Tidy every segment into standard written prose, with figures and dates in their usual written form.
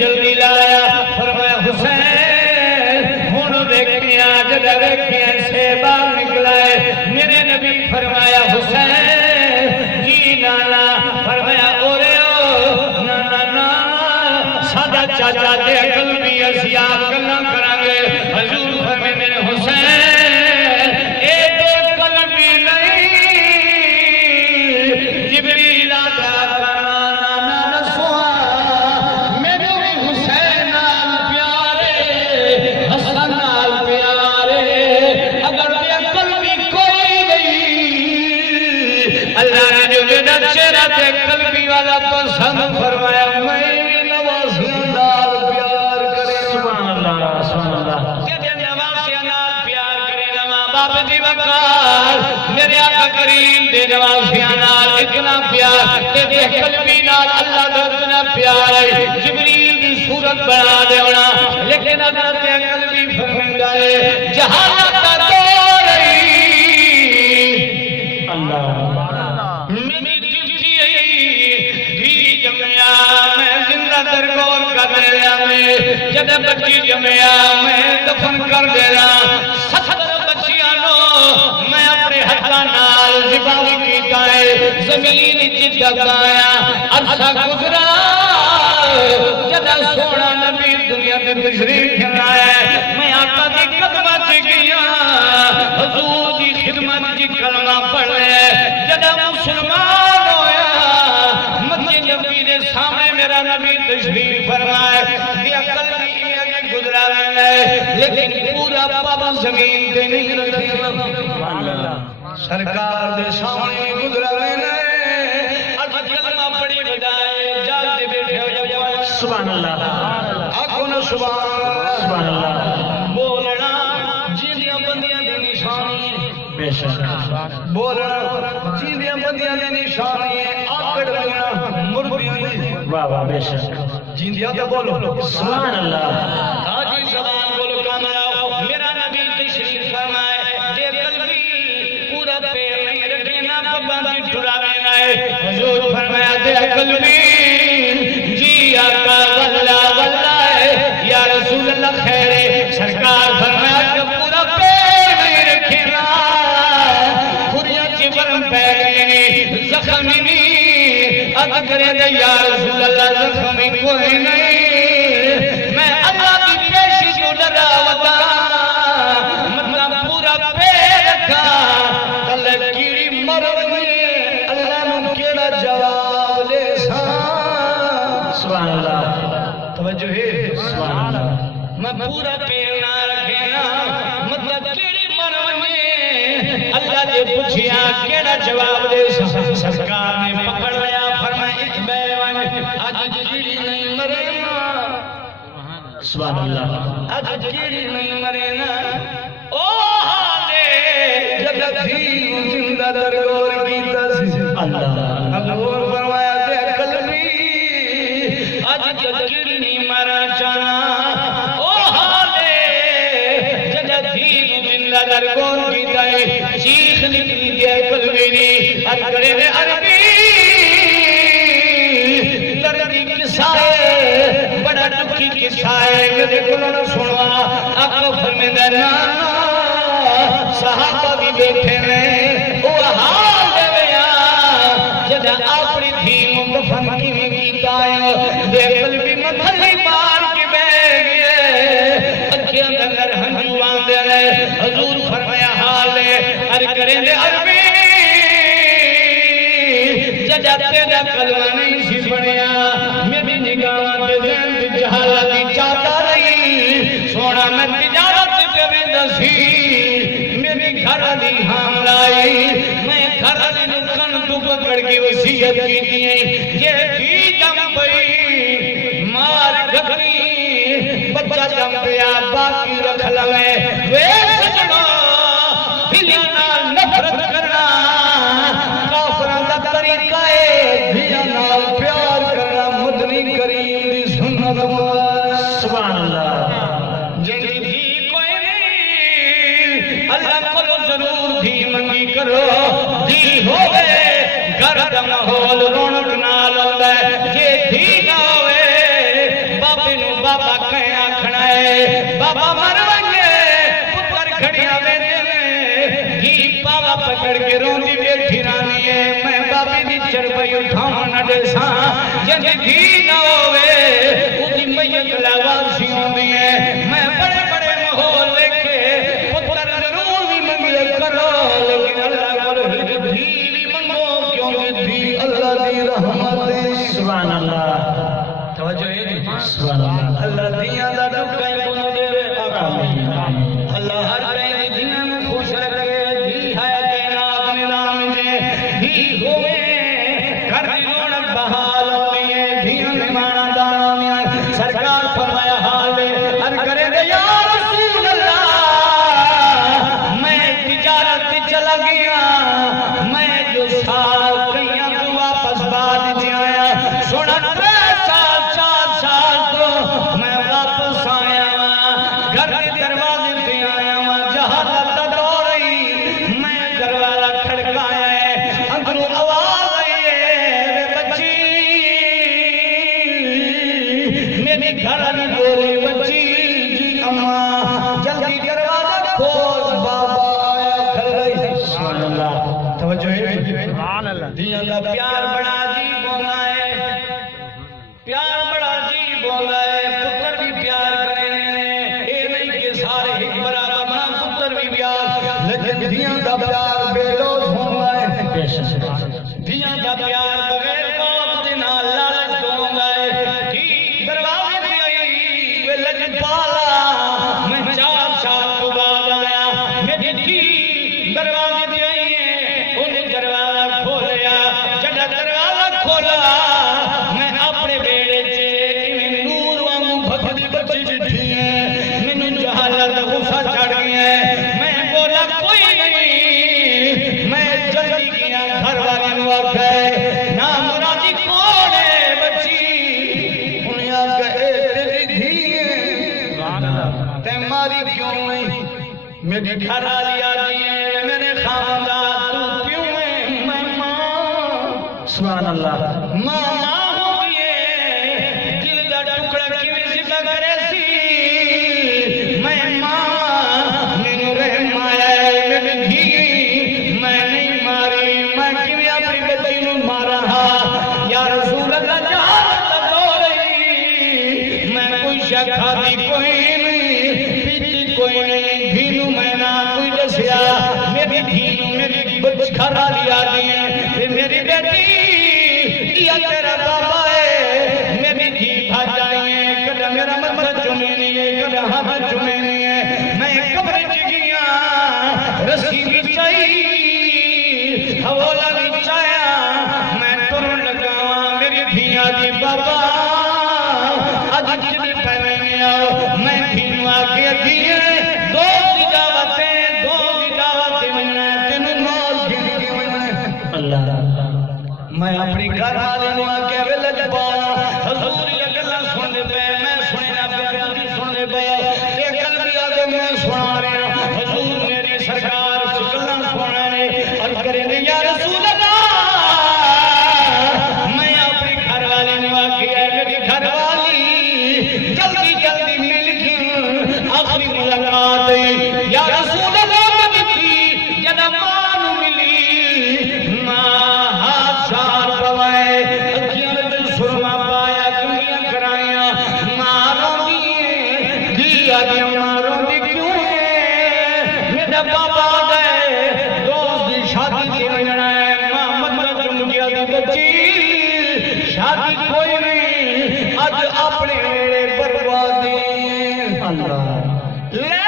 جلدی لایا فرمایا حسین ہن دیکھیا جدا دیکھیا سیبا نکلا ہے میرے نبی فرمایا حسین جی نانا فرمایا سادہ چاچا دے قلبی اسی آپ گلنا کرانگے حضور فرمے میرے حسین اے دے قلبی نہیں جبریل آتا کرانا نسوا میرے بھی حسین نال پیارے حسن نال پیارے اگر دے قلبی کوئی نہیں اللہ نے جو جنت چہرہ دے قلبی والا پسند فرمایا میں میرے آقا کریم دے نوازیاں نال اتنا پیار تے قلبی نال اللہ دا اتنا پیار ہے جبریل دی صورت بنا دے ہونا لیکن اگر تے قلبی فرمائندا ہے جہالت دا دور ہے اللہ میری جی دھی جمیا میں زندہ درگور کر دیا میں جب بچی جمیا میں دفن کر دیا میں اپنے حقا نال زباوی کیتا ہے زمین چدک آیا عرصہ گزرا جدا سونا نبی دنیا دے تشریف کھلایا میں آقا دی قدمہ چ گیا حضور دی خدمت دی کلمہ پڑھ لیا جدا مسلمان ہویا مسجد نبی دے سامنے میرا نبی تشریف فرمائے دیا قلبی گزرا ہے لیکن پورا بابا زمین دے نہیں رکھے سرکار دے سامنے گزرا ہے اج کلمہ پڑھی بدائے جاگ دے بیٹھے ہو سبحان اللہ آکھو نا سبحان اللہ بولنا جیندیاں بندیاں دے نشانی بے شک بولنا جیندیاں بندیاں دے نشانی آکڑ لینا مردیاں دی واہ واہ بے شک جیندیاں تے بولو سبحان اللہ آجی زبان بولو کاماؤ میرا نبی تشریف فرمائے دے قلبی پورا پیر نہیں رکھنا بابا کی ٹھراوے نائے حضور فرمایا دے قلبی جی آقا واللہ واللہ یا رسول اللہ خیرے سرکار فرمایا کہ پورا پیر نہیں رکھنا پوریا چبرم پہ گئی زخمی نہیں اگر دے یا رسول اللہ زخمی کوئی نہیں میں اللہ کی پیشی کو ڈرا وطانا مطلب پورا پیر رکھا تلے کیڑی مرونی اللہ نو کیڑا جواب لے سبحان اللہ توجہ ہے سبحان اللہ میں پورا پیر نہ رکھنا مطلب کیڑی مرونی اللہ نے پوچھیا کیڑا جواب دے سرکار نے پکڑ لیا سبحان اللہ آج کیڑی نہیں مرینا او حالے جگہ تھی زندہ درگور کیتا سی اللہ حضور فرمایا دے قلبی آج کیڑی نہیں مرا چانا او حالے جگہ تھی زندہ درگور کیتا ہے چیخ نکلی دے قلبی نہیں ارکڑے دے عربی دردی کسائے بڑا دکھی قصہ ہے میرے کلوں سنوا آقا فرمیندہ نانا صحابہ بھی بیٹھے میں وہ حال دے بیا جدہ آپری تھی مدفن کی بیتا ہے دے قلبی مدھلی مار کی بے گئے اکھے اندر ہنجو آندے رہے حضور فرمایا حال ہے ہر کریں دے عربی جدہ تیرا کلمہ نہیں سی بڑیا میری نگاہ دے ذہن دی جہالتی چاہتا رہی سونا میں تجارت کرے دسی میری گھر دی حاملائی میں گھر دی نکن تو پکڑ کی وسیعت کی دیئے یہ تھی جم پئی مار گھگنی بچہ جم پیا باقی رکھ لوے وے سجنا دلیانا نفرت کرنا کافران دا طریقہ ہے دلیانا پیار کرنا مدنی کریم دی سنت سبحان اللہ جنگی تھی کوئی نہیں اللہ کو ضرور تھی منگی کرو دی ہوئے گھر دا ماحول رونق نال آندا ہے یہ تھی نہ ہوئے باپ دے ساں جن دھی نہ ہوئے اُدھی میت لواسی ہوندی ہے میں بڑے بڑے ماحول لکھے پتر ضرور بھی منگے کرو لیکن اللہ کو دھی بھی منگو کیونکہ دھی اللہ دی رحمت ہے سبحان اللہ توجہ ہے سبحان اللہ اللہ دیاں دا ٹکڑا بن دے اللہ ہر کہیں دنیا میں خوش رکھے دھی ہے کائنات نظام دے دھی ہوئے گھر رونق بحال ہوئی ہے دھیاں میں مانا دانا میں سرکار فرمایا حال دے ہر کرے دے یا رسول اللہ میں تجارت چلا گیا میں جو سال کئیاں تو واپس بعد جی آیا سونا 3 سال 4 سال تو میں واپس آیا گھر کے دروازے پہ آیا ہوں جہالت دو رہی میں دروازہ کھڑکایا ہے اندروں آواز آئی ہے بچی میری گھر والی بولی بچی جی اماں جلدی دروازہ کھول بابا آیا گھر رہی سبحان اللہ توجہ ہے سبحان اللہ دیاں دا پیار بڑا عجیب ہونا ہے پیار بڑا عجیب ہونا ہے پتر بھی پیار کرے اے نہیں کہ سارے ایک برابر ماں پتر بھی پیار لیکن دیاں دا پیار بے لوز ہونا ہے دیاں دا پیار بغیر باپ دے نال لالچ ہونا ہے دروازے پہ آئی وہ لج پالا میں 4 سال کو بعد آیا میری دھی دروازے پہ آئی ہے انہیں دروازہ کھولیا جڑا دروازہ کھولا میں اپنے بیڑے چے نور وانگو بھگدی بچی جٹھی ہے میں جہالت غصہ چڑھ گئی ہے میں بولا کوئی نہیں میں جلدی کیا گھر والی نواب گئے نام مرادی کون ہے بچی انہیں آگا اے تیری دھی ہے تے ماری کیوں نہیں میری گھر والی آدھی ہے میرے خاندہ تو کیوں ہے میں ماں سبحان اللہ ماں ہوئی ہے دل دا ٹکڑا کیویں ذکر کرے سی میں ماں مینوں رحم آیا ہے میری دھی میں نہیں ماری میں کیویں اپنی بچی نوں مارا ہاں یا رسول اللہ جہالت ہو رہی میں کوئی شک کھاتی کوئی نہیں پیتی کوئی نہیں دھی نوں میں نہ کوئی دسیا میری دھی نوں میری گھر والی آدھی ہے میری بیٹی یا تیرا بابا ہے میری دھی بھاج آئی ہے کدھا میرا متھا چومے نہیں ہے کدھا ہاتھ چومے نہیں ہے میں قبر چ گیا رسی بھی چاہی حوالہ بھی چاہیا میں ترن لگا میری دھیاں دی بابا اج جدی پہنے میں آؤ میں دھینوں آگے دھیے دو دی دعوتیں مننا تینوں نال گن کے مننا اللہ میں اپنی گھر والے نوں آگے لج پایا حضور یہ گلاں سن دے پے میں سننا پیا تسی سن دے پے یہ گل بھی آگے میں سنا رہا حضور میری سرکار گلاں سنا نے اور کرے نے یا رسول اللہ میں اپنی گھر والے نوں آگے میری گھر والی جلدی جلدی مل کے آخری ملاقات یا رسول اللہ جدا ماں نوں ملی ماں ہاتھ سار پوائے اکھیاں وچ سرما پایا کنگیاں کرائیاں ماں روندی ہے دھیا دی ماں روندی کیوں ہے میرا بابا گئے دوست دی شادی تے وجنا ہے ماں مطلب چم گیا دی بچی شادی کوئی نہیں اج اپنے ویلے بربادی اللہ لے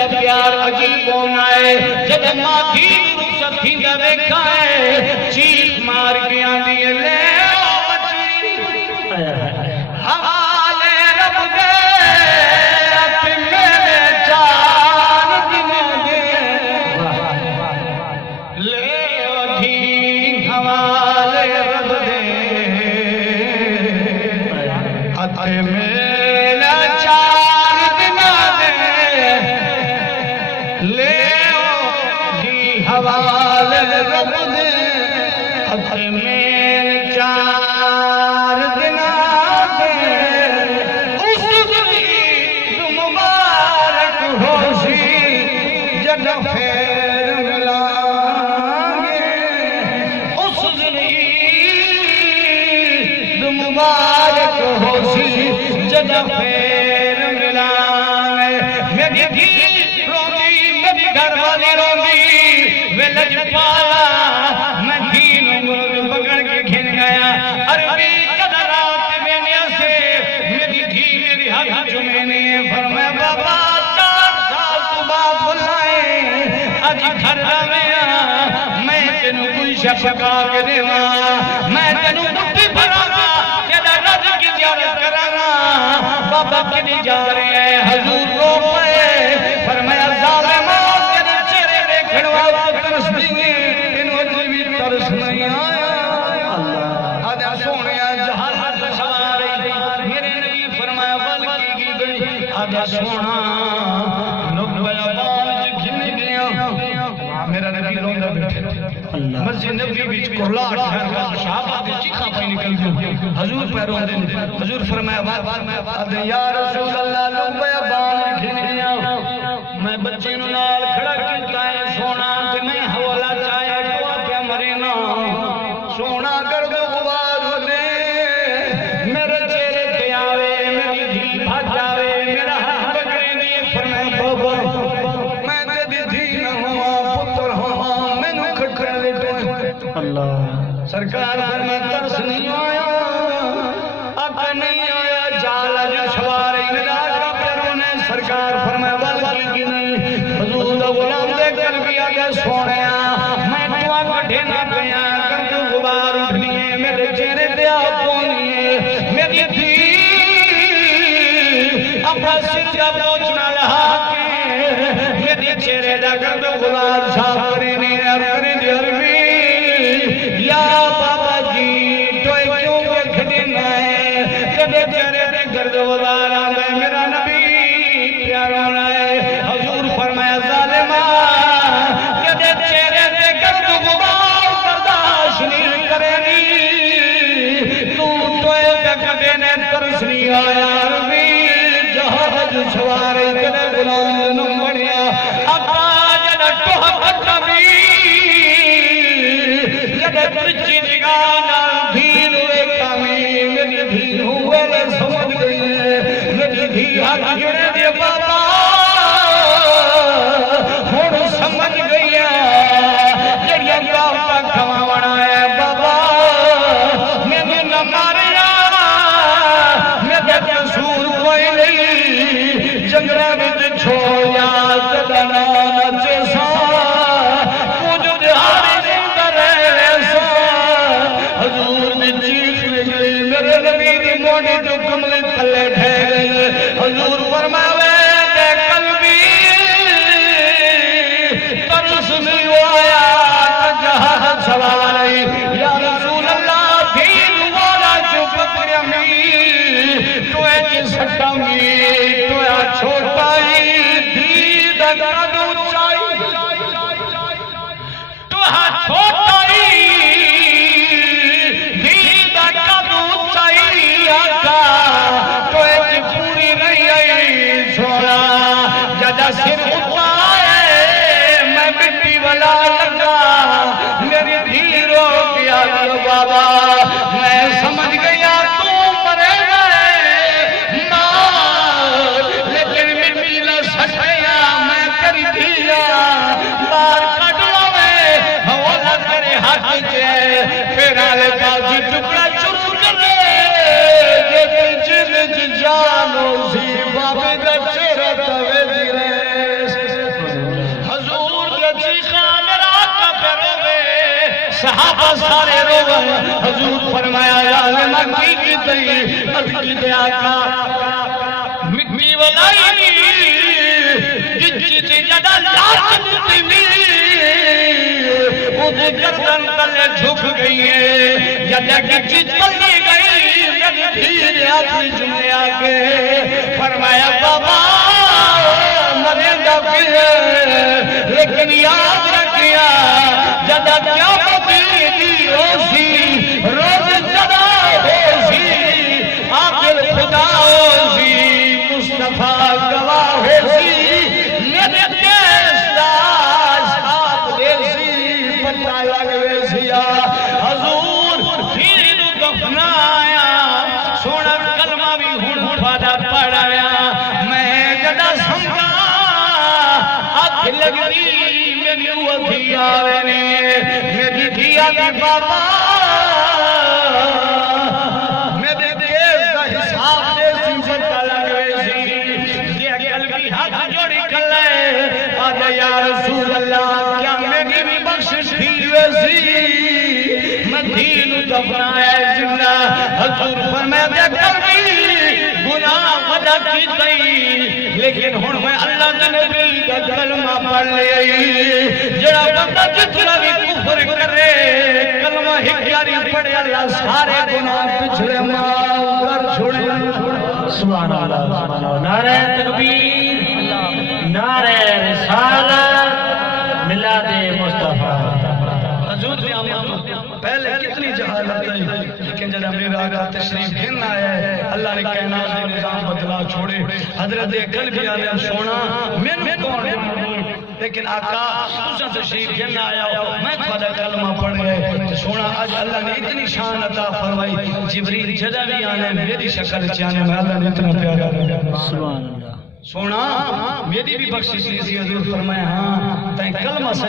دا پیار عجیب ہونا ہے جب ماں کی رخصت تھی دا دیکھا ہے چیخ مار کے آندھی ہے لے او بچی حوالے رب دے اپنے میرے جان دنے دے لے او دھی حوالے رب دے اپنے میرے چار دنے دے لے او دھی حوالے رب دے اپنے میرے چار دنے خیر ملانگے اس زندگی مبارک ہو سی جدہ خیر ملانگے میری دھی روندی میری گھر والی روندی میں لج پالا میں دھینوں گرد پکڑ کے کھن گیا عربی جدہ رات میں نیا سے میری دھی میری ہاتھ چمینے فرمایا بابا آج گھر رویا میں تینوں کوئی شفقا کے دیوا میں تینوں مٹھی بھرانا تیرا رج کی زیارت کرانا بابا کدی جا رہے ہیں حضور رو پائے فرمایا ظالمہ تیرے چہرے دیکھنے والا ترس دیئے انہوں نے بھی ترس نہیں آیا آدھا سونیا جہاز سواری میرے نبی فرمایا والکی کی گئی آدھا سونا نبیا بانج گھن گیا میرا نبی روندہ بیٹھے مسجد نبی بیچ کرلاٹ ہے صحابہ دے چیخا پائی نکل گئے حضور پہ روندے حضور فرمایا آدھے یا رسول اللہ نبیا بانج گھن گیا میں بچے نال کھڑا کیتا ہے سونا کہ میں حوالہ چاہے ٹوا پہ مرے نا سونا کر دو غبار ہو دے میرے چہرے پہ آوے میری دھی بھاگ جاوے میرا ہاتھ پکڑے دیئے فرمایا بابا میں تیری دھی نہ ہوا پتر ہوا میں نو کھڑکڑ لے اللہ سرکار میں ترس نہیں آیا اکا نہیں آیا جالا جو سوارے نگاہ کا پیرونے سرکار فرمایا والکی کی نہیں حضور دا غلام دے کر بھی آگے سونیا میں دعا کٹھے نہ گیا کر جو غبار اٹھنیے میرے چہرے دے آپ پونیے میری دھی اپنا سر جا پوچھنا لہا کے میری چہرے دا کر جو غبار صاف کرنے کرنے عربی یا بابا جی توئے کیوں کے کھڑنا ہے جبے چہرے دے گرد غبار آگئے میرا نبی پیارا ہے حضور فرمایا ظالمہ جبے چہرے دے گرد غبار برداشت نہیں کرنی تو توئے پہ کبھی نے ترس نہیں آیا عربی جہاز سوارے کدے غلام نم بڑیا اپا جدہ ٹوہ کبھی جدہ ترچی نگانا دھیر ہوئے کامی میری دھیر ہوئے لے سمجھ گئی میری دھیر ہاتھ جڑے دے بابا ہوڑ سمجھ گئی جڑیا کافتا کھوانا ہے بابا میں نے نہ ماریا میں نے قصور کوئی نہیں جنگرہ میں چھوڑیا تدنا نچسا کچھ دہاری زندر ایسا حضور نے چیخ لے گئی میرے نبی دی موڑی تو کملے تلے ٹھے گئی حضور فرماوے دے قلبی ترس نہیں آیا جہاں سواری یا رسول اللہ دین والا جو بکرمی تو ایک سٹا می تو یا چھوٹائی دید اگرد اچائی تو یا چھوٹائی دید اگرد اچائی آگا تو ایک پوری نہیں آئی چھوڑا جدہ سر اٹھائے میں مٹی والا لگا میری دھیروں کیا جو بابا میں سمجھ گیا تو مرے گئے مار لیکن مٹی نہ سکیا میں تیری دھیرا بار کٹلا میں حوالہ کرے ہاتھ چے پھر آلے بازی ٹکڑا چرو کرے لیکن جن جانو سی بابی دا چرہ توے دیرے صحابہ سارے رو حضور فرمایا یا مکی کی تئی ارکی دے آقا مٹی ولائی جت جدا لاچ دیتی بھی وہ گردن تلے جھک گئی ہے جدا کی چیز پلی گئی میری دھیر آخری جملے آگے فرمایا بابا مرندہ بھی ہے لیکن یاد رکھیا جدا قیامت دی ہوسی روز جدا ہوسی آخر خدا ہوسی مصطفیٰ گواہ ہوسی میرے دیش داش آپ دیسی پتہ لگے سیا حضور دین دفنایا سونا کلمہ بھی ہن تھوڑا پڑھایا میں جدا سمجھا آنکھ لگی میری وہی آوے میری دھیا دی بابا میرے دیس کا حساب دیسی پتہ لگے سی دیا قلبی ہاتھ جوڑی کھلے آجا یا رسول اللہ کیا میری بھی بخشش تھی ویسی میں دین دفنایا زندہ حضور فرمائے دے قلبی گناہ ودا کی تئی لیکن ہن میں اللہ کے نبی کا کلمہ پڑھ لے جڑا بندہ جتنا بھی کفر کرے کلمہ ہکیاری پڑھے اللہ سارے گناہ پچھلے معاف کر چھوڑے سبحان اللہ سبحان اللہ نعرہ تکبیر نعرہ رسالت میلاد مصطفیٰ حضور پہلے کتنی جہالت ہے لیکن جب میرا آقا تشریف گھن آیا ہے اللہ نے کائنات نے نظام بدلا چھوڑے حضرت قلبی عالم سونا میں کون ہے لیکن آقا تجھا تشریف گھن آیا میں خدا کلمہ پڑھ گئے سونا آج اللہ نے اتنی شان عطا فرمائی جبریل جدا بھی آنے میری شکل چانے میں اللہ نے اتنا پیارا سبحان اللہ سونا میری بھی بخشش لی سی حضور فرمایا ہاں تائیں کلمہ